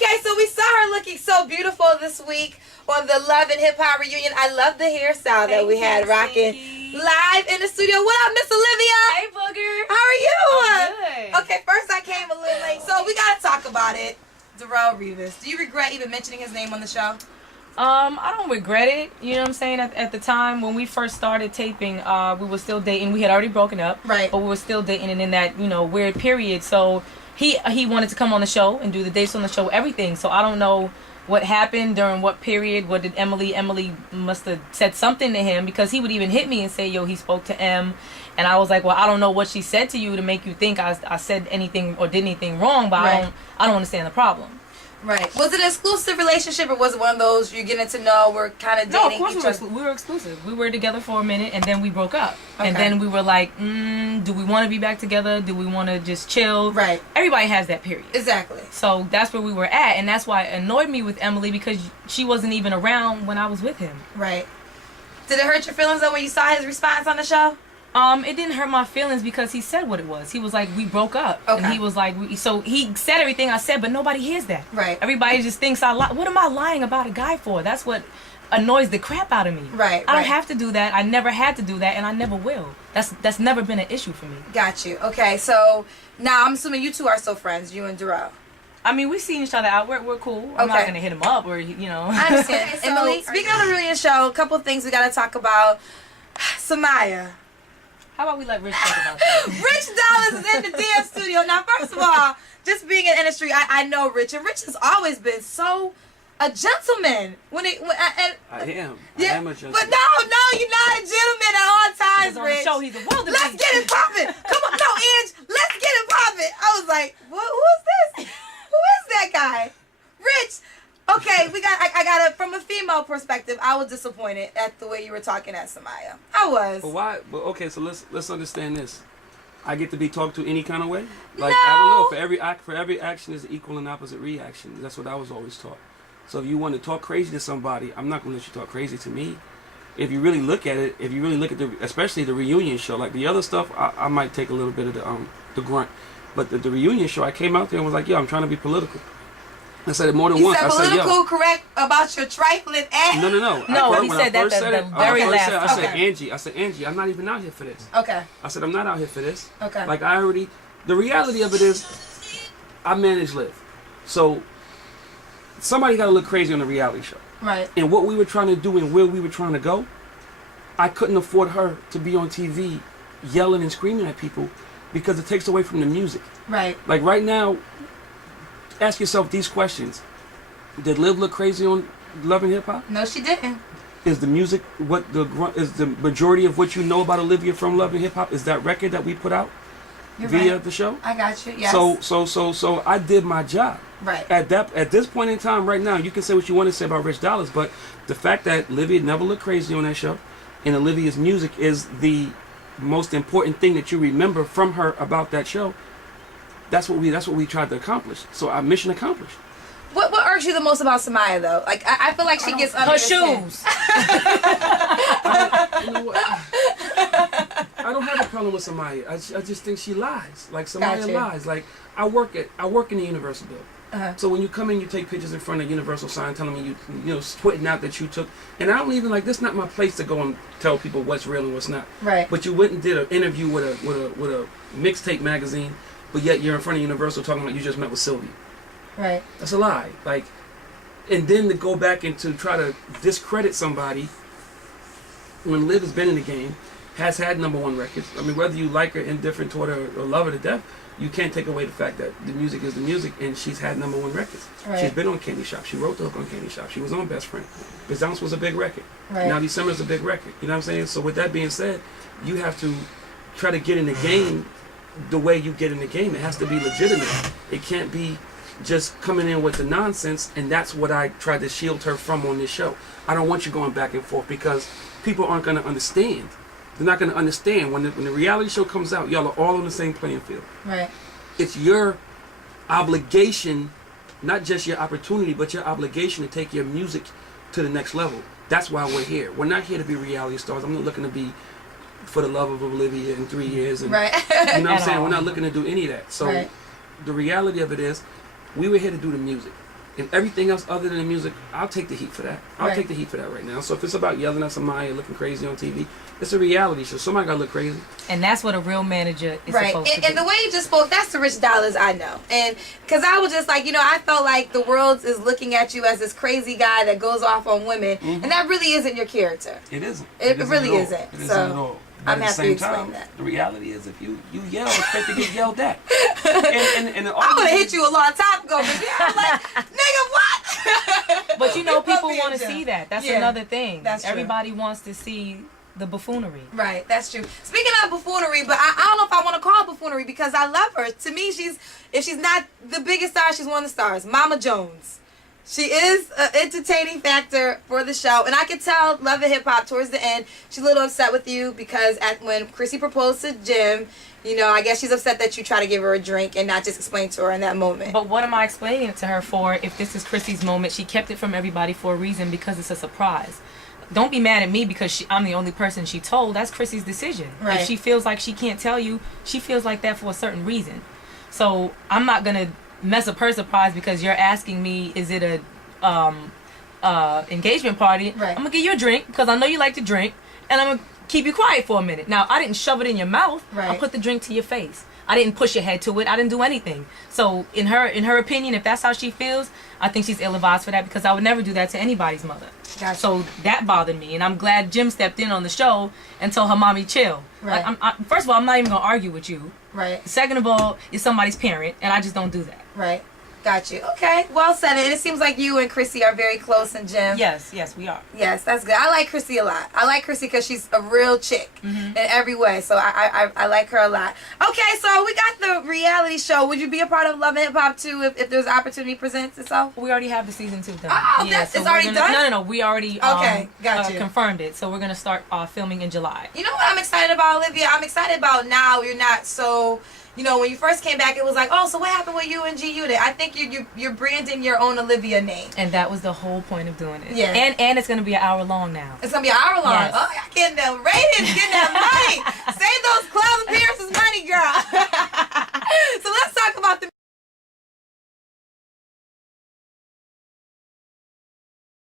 Okay, so we saw her looking so beautiful this week on the Love and Hip Hop reunion. I love the hairstyle that we had rocking live in the studio. What up, Miss Olivia? Hey, Booger. How are you? I'm good. Okay, first I came a little late, so we gotta talk about it. Darrell Revis. Do you regret even mentioning his name on the show? I don't regret it. You know what I'm saying? At the time when we first started taping, we were still dating. We had already broken up, right? But we were still dating, and in that weird period, so he wanted to come on the show and do the dates on the show, everything. So I don't know what happened during what period. What did Emily must have said something to him, because he would even hit me and say, yo, he spoke to M. And I was like, well, I don't know what she said to you to make you think I said anything or did anything wrong, but right. I don't understand the problem. Right. Was it an exclusive relationship, or was it one of those you're getting to know, we're kind of dating each other? We were exclusive. We were together for a minute, and then we broke up. Okay. And then we were like, do we want to be back together? Do we want to just chill? Right. Everybody has that period. Exactly. So that's where we were at, and that's why it annoyed me with Emily, because she wasn't even around when I was with him. Right. Did it hurt your feelings, though, when you saw his response on the show? It didn't hurt my feelings because he said what it was. He was like, we broke up. Okay. And he was like, so he said everything I said, but nobody hears that. Right. Everybody just thinks I lie. What am I lying about a guy for? That's what annoys the crap out of me. Right. I don't have to do that. I never had to do that, and I never will. That's never been an issue for me. Got you. Okay, so now I'm assuming you two are still friends, you and Darrell. I mean, we've seen each other out. We're cool. I'm not going to hit him up or, I understand. Okay, so Emily, speaking of the reunion show, a couple of things we got to talk about. Samaya. How about we let Rich talk about that? Rich Dollaz is in the damn studio. Now, first of all, just being in the industry, I know Rich, and Rich has always been so a gentleman. I am. Yeah, I am a gentleman. But no, you're not a gentleman at all times, on Rich. the show, he's a wildebeest. Let's get it popping. Come on, no, Ange, let's get it popping. I was like, who is this? Who is that guy? Rich. Okay, I got it from a female perspective. I was disappointed at the way you were talking at Samaya. I was. But why? But okay, so let's understand this. I get to be talked to any kind of way. Like, no. I don't know. For every action is equal and opposite reaction. That's what I was always taught. So if you want to talk crazy to somebody, I'm not going to let you talk crazy to me. If you really look at it, especially the reunion show, like the other stuff, I might take a little bit of the grunt. But the reunion show, I came out there and was like, yo, I'm trying to be political. I said it more than once. You said political correct about your trifling ass? No. No, he said that the very last time. I said, Angie, I'm not even out here for this. Okay. I said, I'm not out here for this. Okay. Like, the reality of it is, I manage Live. So, somebody got to look crazy on the reality show. Right. And what we were trying to do and where we were trying to go, I couldn't afford her to be on TV yelling and screaming at people because it takes away from the music. Right. Like, right now, ask yourself these questions. Did Liv look crazy on Love and Hip Hop? No, she didn't. Is the music is the majority of what you know about Olivia from Love and Hip Hop? Is that record that we put out via the show? I got you. Yes. So I did my job. Right. At this point in time, right now, you can say what you want to say about Rich Dollaz, but the fact that Olivia never looked crazy on that show, and Olivia's music is the most important thing that you remember from her about that show. That's what we tried to accomplish. So our mission accomplished. What irks you the most about Samaya, though? Like, I feel like she gets under her shoes. You know what? I don't have a problem with Samaya. I just think she lies. Like, Samaya lies. Like, I work in the Universal building. So when you come in, you take pictures in front of Universal sign telling me you tweeting out that you took, and I don't even like. This is not my place to go and tell people what's real and what's not. Right. But you went and did an interview with a mixtape magazine, but yet you're in front of Universal talking about you just met with Sylvia. Right. That's a lie. Like, and then to go back and to try to discredit somebody when Liv has been in the game, has had #1 records. I mean, whether you like her, indifferent toward her, or love her to death, you can't take away the fact that the music is the music, and she's had #1 records. Right. She's been on Candy Shop. She wrote the hook on Candy Shop. She was on Best Friend. Bounce was a big record. Right. Now December's a big record. You know what I'm saying? So with that being said, you have to try to get in the game the way you get in the game. It has to be legitimate. It can't be just coming in with the nonsense, and that's what I tried to shield her from on this show. I don't want you going back and forth because people aren't going to understand. They're not going to understand when the reality show comes out. Y'all are all on the same playing field. Right. It's your obligation, not just your opportunity, but your obligation to take your music to the next level. That's why we're here. We're not here to be reality stars. I'm not looking to be for the love of Olivia in 3 years. And, right. You know what I'm saying? We're not looking to do any of that. So the reality of it is, we were here to do the music. And everything else other than the music, I'll take the heat for that. I'll Right. take the heat for that right now. So if it's about yelling at somebody and looking crazy on TV, it's a reality show. Somebody got to look crazy. And that's what a real manager is Right, supposed to do. and the way you just spoke, that's the Rich Dollaz I know. And because I was just like, I felt like the world is looking at you as this crazy guy that goes off on women, and that really isn't your character. It isn't. It really at all. isn't. It isn't So, at all. But I'm at the happy you same explained time, that. the reality is if you yell, expect to get yelled at. And I would have hit you a long time ago, but I'm like, nigga, what? But people Fuck me want in to jail. see that. That's Yeah, another thing. that's true. Everybody wants to see the buffoonery. Right, that's true. Speaking of buffoonery, but I don't know if I want to call it buffoonery because I love her. To me, if she's not the biggest star, she's one of the stars. Mama Jones. She is an entertaining factor for the show. And I could tell Love and Hip Hop towards the end, she's a little upset with you because when Chrissy proposed to Jim, I guess she's upset that you try to give her a drink and not just explain to her in that moment. But what am I explaining it to her for if this is Chrissy's moment? She kept it from everybody for a reason because it's a surprise. Don't be mad at me because I'm the only person she told. That's Chrissy's decision. Right. If she feels like she can't tell you, she feels like that for a certain reason. So I'm not going to mess up her surprise because you're asking me, is it a engagement party? Right. I'm going to give you a drink because I know you like to drink, and I'm going to keep you quiet for a minute. Now, I didn't shove it in your mouth. Right. I put the drink to your face. I didn't push your head to it. I didn't do anything. So in her opinion, if that's how she feels, I think she's ill-advised for that because I would never do that to anybody's mother. Gotcha. So that bothered me, and I'm glad Jim stepped in on the show and told her mommy chill. Right. First of all, I'm not even gonna argue with you. Right. Second of all, you're somebody's parent, and I just don't do that. Right. Got you. Okay. Well said. And it seems like you and Chrissy are very close, and Jim. Yes, we are. Yes, that's good. I like Chrissy a lot. I like Chrissy because she's a real chick in every way. So I like her a lot. Okay, so we got the reality show. Would you be a part of Love and Hip Hop too if there's opportunity presents itself? We already have the season 2 done. Oh, yeah, it's already done? No. We already Okay, got you. confirmed it. So we're gonna start filming in July. You know what I'm excited about, Olivia? I'm excited about now you're not so... when you first came back, it was like, oh, so what happened with you and G Unit? I think you're branding your own Olivia name. And that was the whole point of doing it. Yeah. And it's gonna be an hour long now. It's going to be an hour long. Yes. Oh, y'all getting them ratings, getting that money.